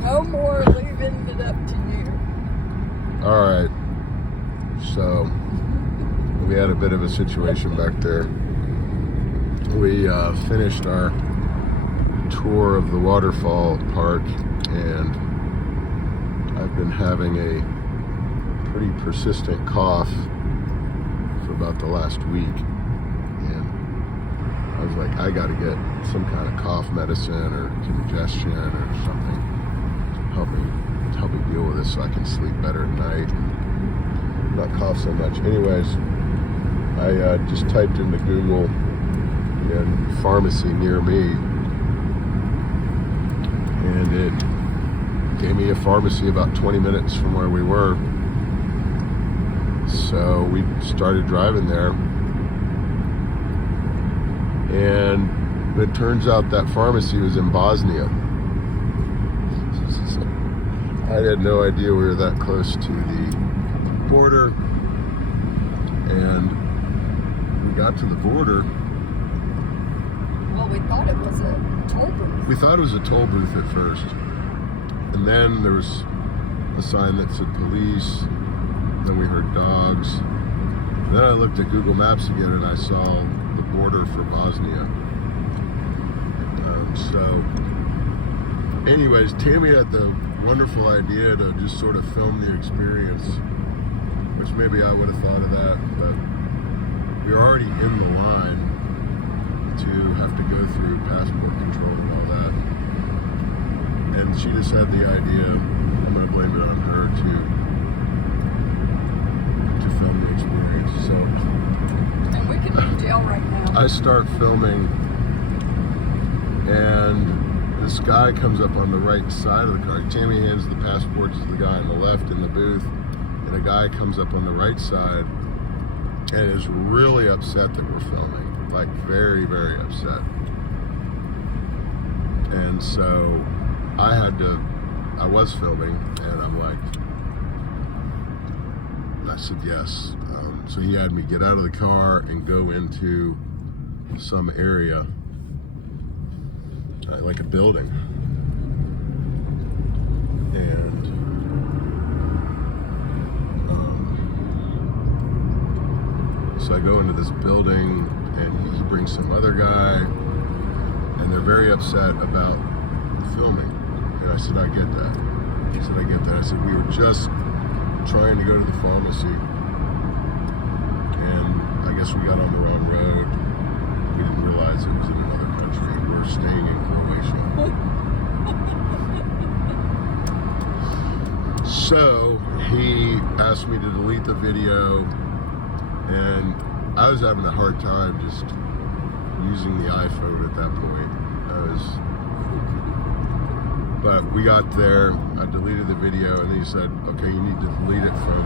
No more leaving it up to you. All right. So we had a bit of a situation back there. We finished our tour of the waterfall park, and I've been having a pretty persistent cough for about the last week, and I was like, I gotta get some kind of cough medicine or congestion or something to help me deal with this so I can sleep better at night and not cough so much. Anyways, I just typed into Google pharmacy near me, and it gave me a pharmacy about 20 minutes from where we were. So we started driving there, and it turns out that pharmacy was in Bosnia. So I had no idea we were that close to the border, and we got to the border. Well, we thought it was a toll booth. We thought it was a toll booth at first, and then there was a sign that said police. Then we heard dogs. Then I looked at Google Maps again, and I saw the border for Bosnia. Anyways, Tammy had the wonderful idea to just sort of film the experience, which maybe I would have thought of that, but we were already in the line to have to go through passport control and all that. And she just had the idea, I'm going to blame it on her, to film the experience. So, And we could be in jail right now. I start filming, and this guy comes up on the right side of the car. Tammy hands the passports to the guy on the left in the booth, and a guy comes up on the right side and is really upset that we're filming. Like, very, very upset. And so I was filming, and I'm like, I said yes. So he had me get out of the car and go into some area, like a building. And so I go into this building, and he brings some other guy, and they're very upset about filming. And I said, I get that. He said, I get that. I said, we were just trying to go to the pharmacy, and I guess we got on the wrong road. We didn't realize it was in another country. We were staying in Croatia. So he asked me to delete the video, and I was having a hard time just using the iPhone at that point. But we got there, I deleted the video, and then he said, okay, you need to delete it from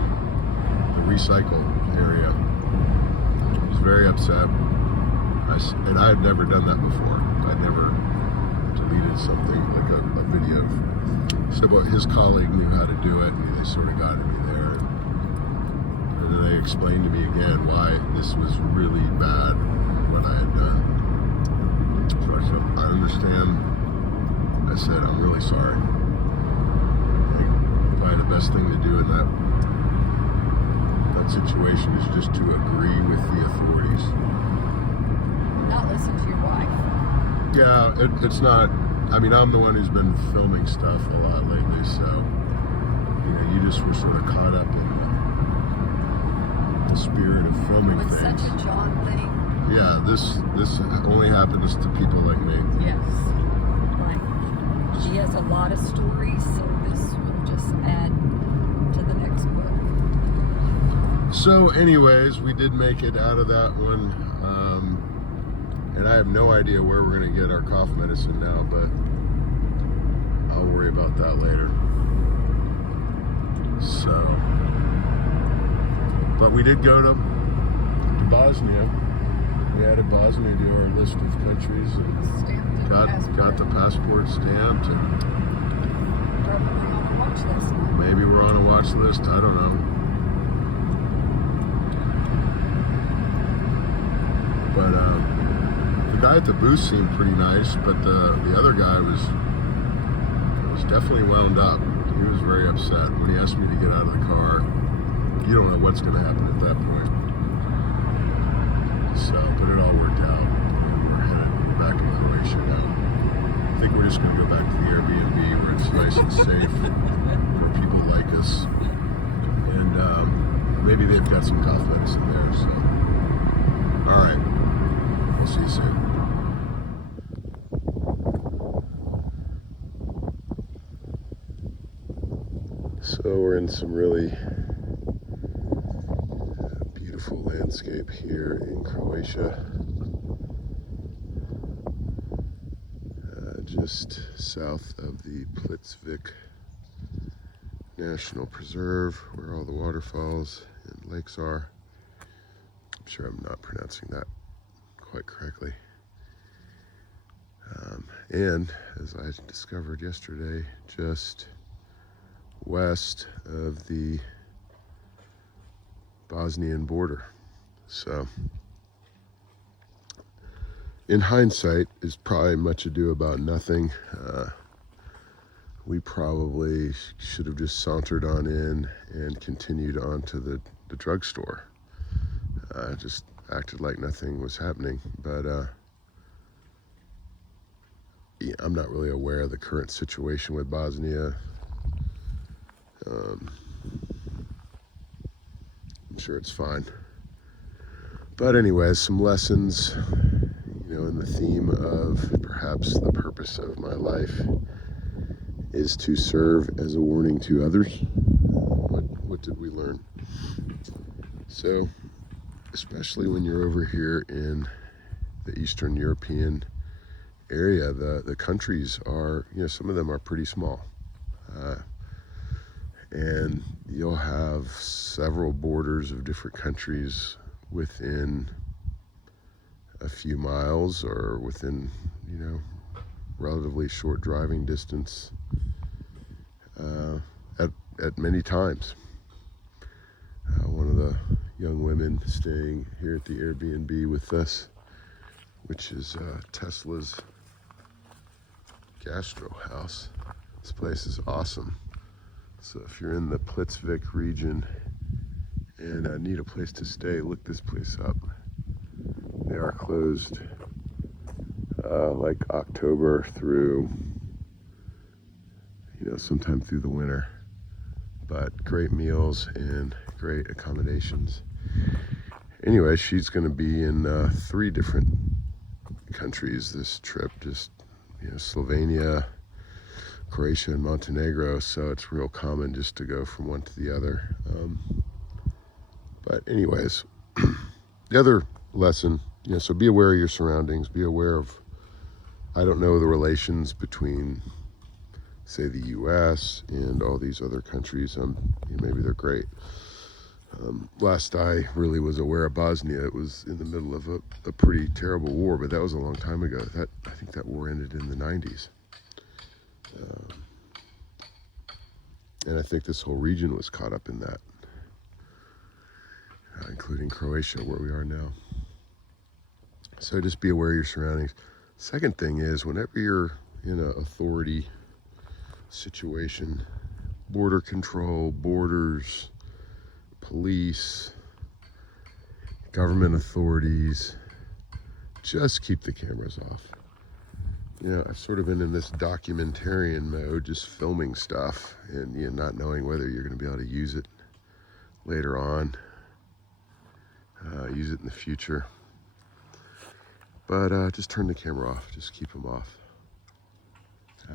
the recycle area. I was very upset. And I had never done that before. I'd never deleted something like a video. So but his colleague knew how to do it, and they sort of guided me there. And then they explained to me again why this was really bad, what I had done. So I said, I understand. I said, I'm really sorry. I think probably the best thing to do in that situation is just to agree with the authorities. Not listen to your wife. Yeah, it's not. I mean, I'm the one who's been filming stuff a lot lately, so you just were sort of caught up in the spirit of filming It's things. such a John thing. Yeah, this only happens to people like me. Yes. She has a lot of stories, so this will just add to the next book. So anyways, we did make it out of that one. And I have no idea where we're going to get our cough medicine now, but I'll worry about that later. So, but we did go to Bosnia. We added Bosnia to our list of countries, and got the passport stamped, and maybe we're on a watch list. I don't know. But the guy at the booth seemed pretty nice, but the other guy was definitely wound up. He was very upset when he asked me to get out of the car. You don't know what's going to happen at that point. So, but it all worked out. And we're headed back to Croatia now. I think we're just going to go back to the Airbnb where it's nice and safe for people like us. And maybe they've got some golf medicine there. So, all right. I'll see you soon. So we're in some really beautiful landscape here in Croatia, just south of the Plitvice National Preserve, where all the waterfalls and lakes are. I'm sure I'm not pronouncing that quite correctly. And as I discovered yesterday, just west of the Bosnian border. So in hindsight, it's probably much ado about nothing. We probably should have just sauntered on in and continued on to the drugstore. Just acted like nothing was happening. But yeah, I'm not really aware of the current situation with Bosnia. I'm sure it's fine. But anyways, some lessons, in the theme of perhaps the purpose of my life is to serve as a warning to others. What did we learn? So, especially when you're over here in the Eastern European area, the countries are, some of them are pretty small. And you'll have several borders of different countries within a few miles or within, relatively short driving distance at many times. One of the young women staying here at the Airbnb with us, which is Tesla's gastro house. This place is awesome. So if you're in the Plitvice region and need a place to stay, look this place up. They are closed like October through, sometime through the winter. But great meals and great accommodations. Anyway, she's going to be in 3 different countries this trip, just, Slovenia, Croatia, and Montenegro, so it's real common just to go from one to the other. But anyways, the other lesson, so be aware of your surroundings, be aware of, I don't know the relations between, say, the US and all these other countries. Maybe they're great. Last I really was aware of Bosnia, it was in the middle of a pretty terrible war, but that was a long time ago. I think that war ended in the 90s. And I think this whole region was caught up in that, including Croatia, where we are now. So just be aware of your surroundings. Second thing is, whenever you're in an authority situation, border control, borders, police, government authorities, just keep the cameras off. I've sort of been in this documentarian mode, just filming stuff and not knowing whether you're going to be able to use it later on, use it in the future. But just turn the camera off, just keep them off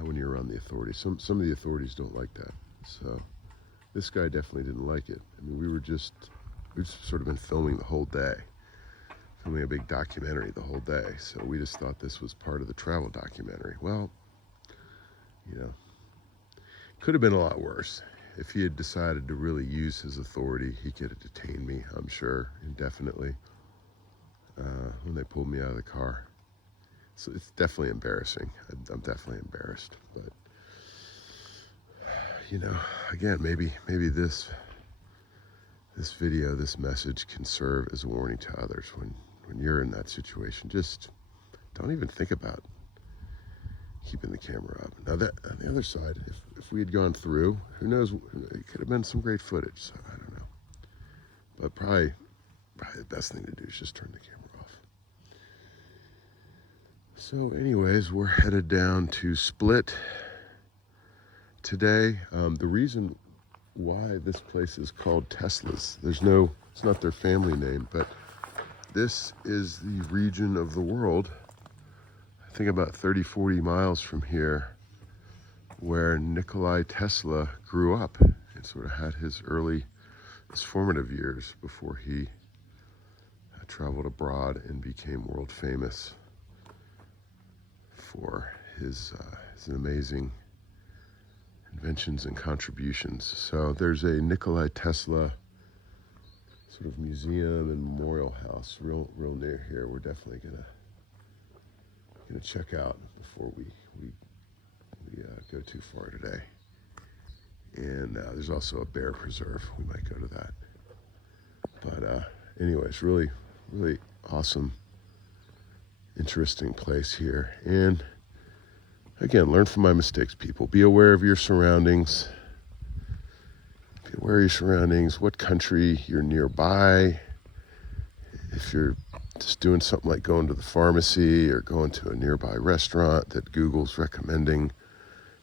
when you're around the authorities. Some of the authorities don't like that. So this guy definitely didn't like it. We've just sort of been filming the whole day. Filming a big documentary the whole day, so we just thought this was part of the travel documentary. Well, could have been a lot worse. If he had decided to really use his authority, he could have detained me, I'm sure, indefinitely, when they pulled me out of the car. So it's definitely embarrassing. I'm definitely embarrassed, but again, maybe this video, this message can serve as a warning to others when you're in that situation. Just don't even think about keeping the camera up. Now, that on the other side, if we had gone through, who knows, it could have been some great footage, so I don't know. But probably the best thing to do is just turn the camera off. So anyways, we're headed down to Split today. The reason why this place is called Tesla's, it's not their family name, but this is the region of the world, I think about 30-40 miles from here, where Nikola Tesla grew up and sort of had his formative years before he traveled abroad and became world famous for his amazing inventions and contributions. So there's a Nikola Tesla sort of museum and memorial house real near here. We're definitely gonna check out before we go too far today. And there's also a bear preserve. We might go to that. But anyways, really awesome, interesting place here. And again, learn from my mistakes, people. Be aware of your surroundings. Be aware of your surroundings, what country you're nearby. If you're just doing something like going to the pharmacy or going to a nearby restaurant that Google's recommending,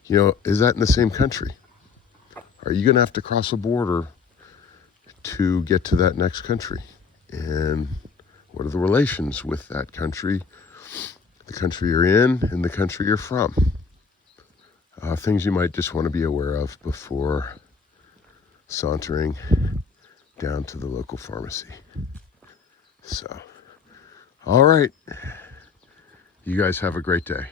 is that in the same country? Are you going to have to cross a border to get to that next country? And what are the relations with that country, the country you're in, and the country you're from? Things you might just want to be aware of before sauntering down to the local pharmacy. So, all right. You guys have a great day.